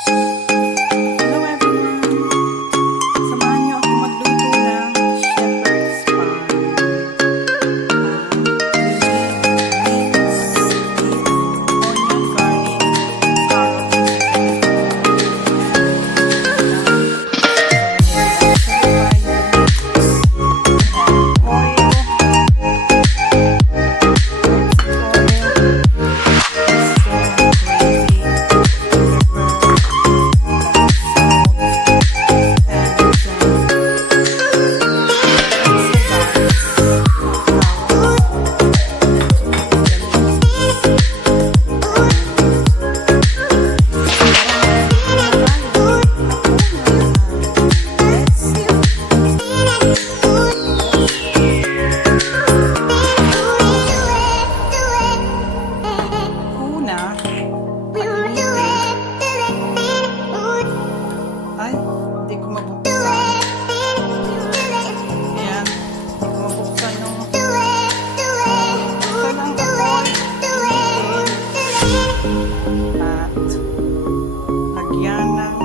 Hello everyone! Samahan niyo ako magluto ng shepherd's pie. Beans, onion, garlic, ay, hindi ko mabuksan. Ayan, hindi ko mabuksan nung buksan ang apoy, initin, at lagyan ng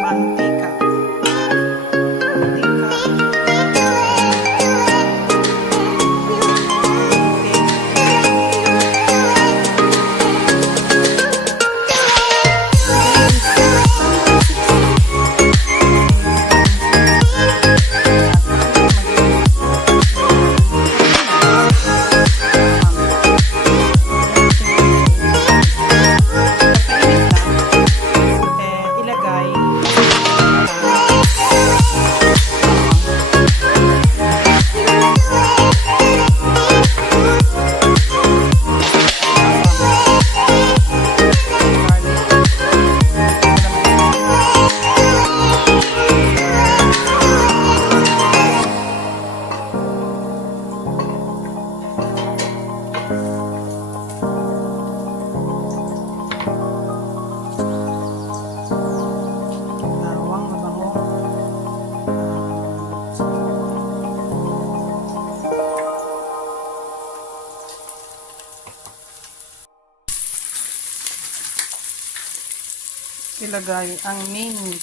mantika. Ilagay ang mince.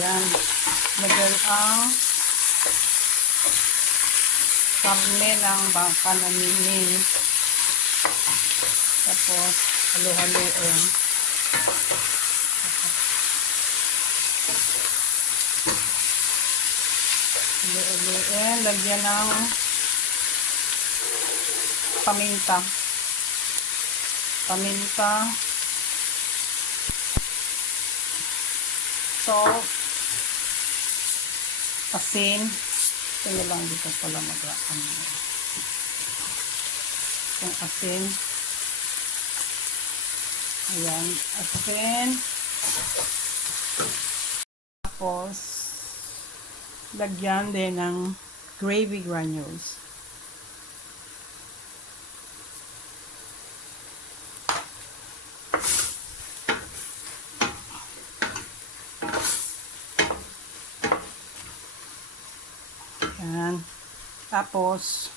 Yan. Ilagay ang karne ng baka na mince. Tapos, halo-haloin. Halo-haloin. Lagyan ng paminta, salt, asin. Ito lang dito pala mag-aano. Yung asin. Ayan, asin. Tapos, lagyan din ng gravy granules. Yan. Tapos,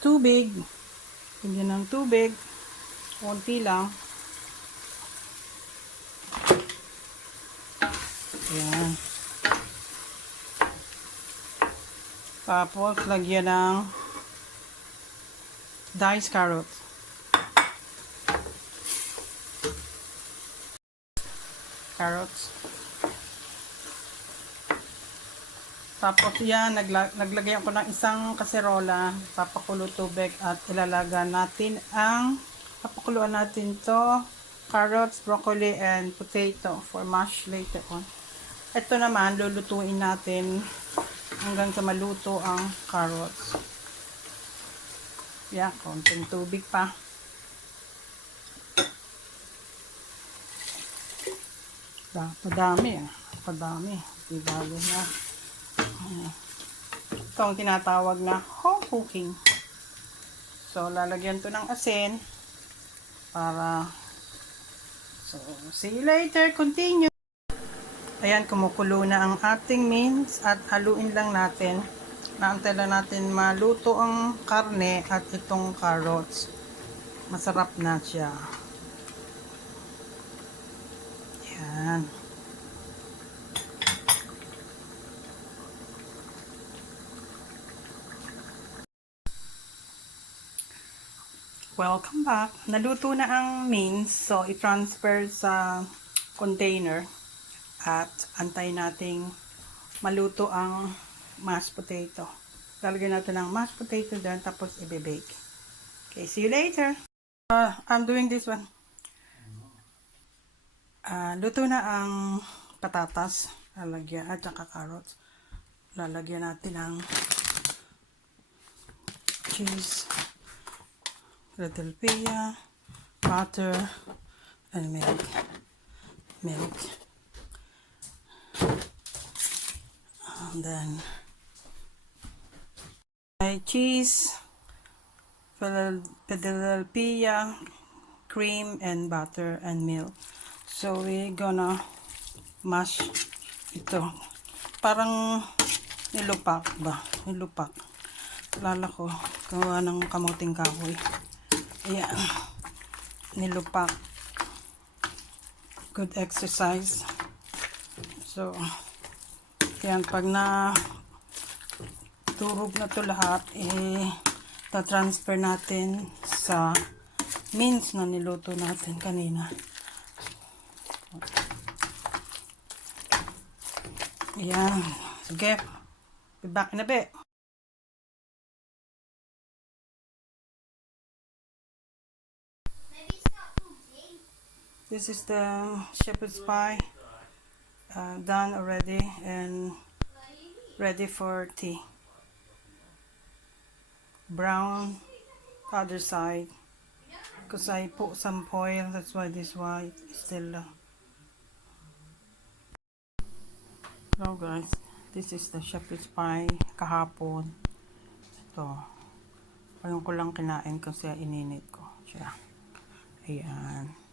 tubig. Lagyan ng tubig. Konti lang. Yan. Tapos, lagyan ng diced carrots. Tapos yan, naglagay ako ng isang kaserola, papakulo tubig at ilalagay natin papakuluan natin to carrots, broccoli, and potato for mash later on. Ito naman, lulutuin natin hanggang sa maluto ang carrots. Yan, konting tubig pa. Padami. Ibalo na. Ito ang tinatawag na home cooking. So, lalagyan to ng asin para see you later. Continue. Ayan, kumukulo na ang ating mince at haluin lang natin Naantay lang natin maluto ang karne at itong carrots. Masarap na siya. Yan. Welcome back. Naluto na ang mince. So, i-transfer sa container. At antay nating maluto ang mashed potato. Lalagyan natin ng mashed potato dyan, tapos i-bake. Okay, see you later. I'm doing this one. Luto na ang patatas. Lalagyan, at saka carrots. Lalagyan natin ng cheese, Philadelphia, butter, and milk. And then cheese, Philadelphia, cream, and butter and milk. So we're gonna mash ito. Parang nilupak ba? Nilupak. Lala ko, gawa ng kamuting kahoy. Ayan. Nilupak. Good exercise. So, yan, pag na turog na to lahat, ta-transfer natin sa mince na niluto natin kanina. Ayan. Sige. Be back in a bit. This is the shepherd's pie done already and ready for tea. Brown, other side, because I put some foil, that's why this white is still Hello guys, this is the shepherd's pie kahapon. Ito, ayun ko lang kinain kasi ininit ko siya. Ayan.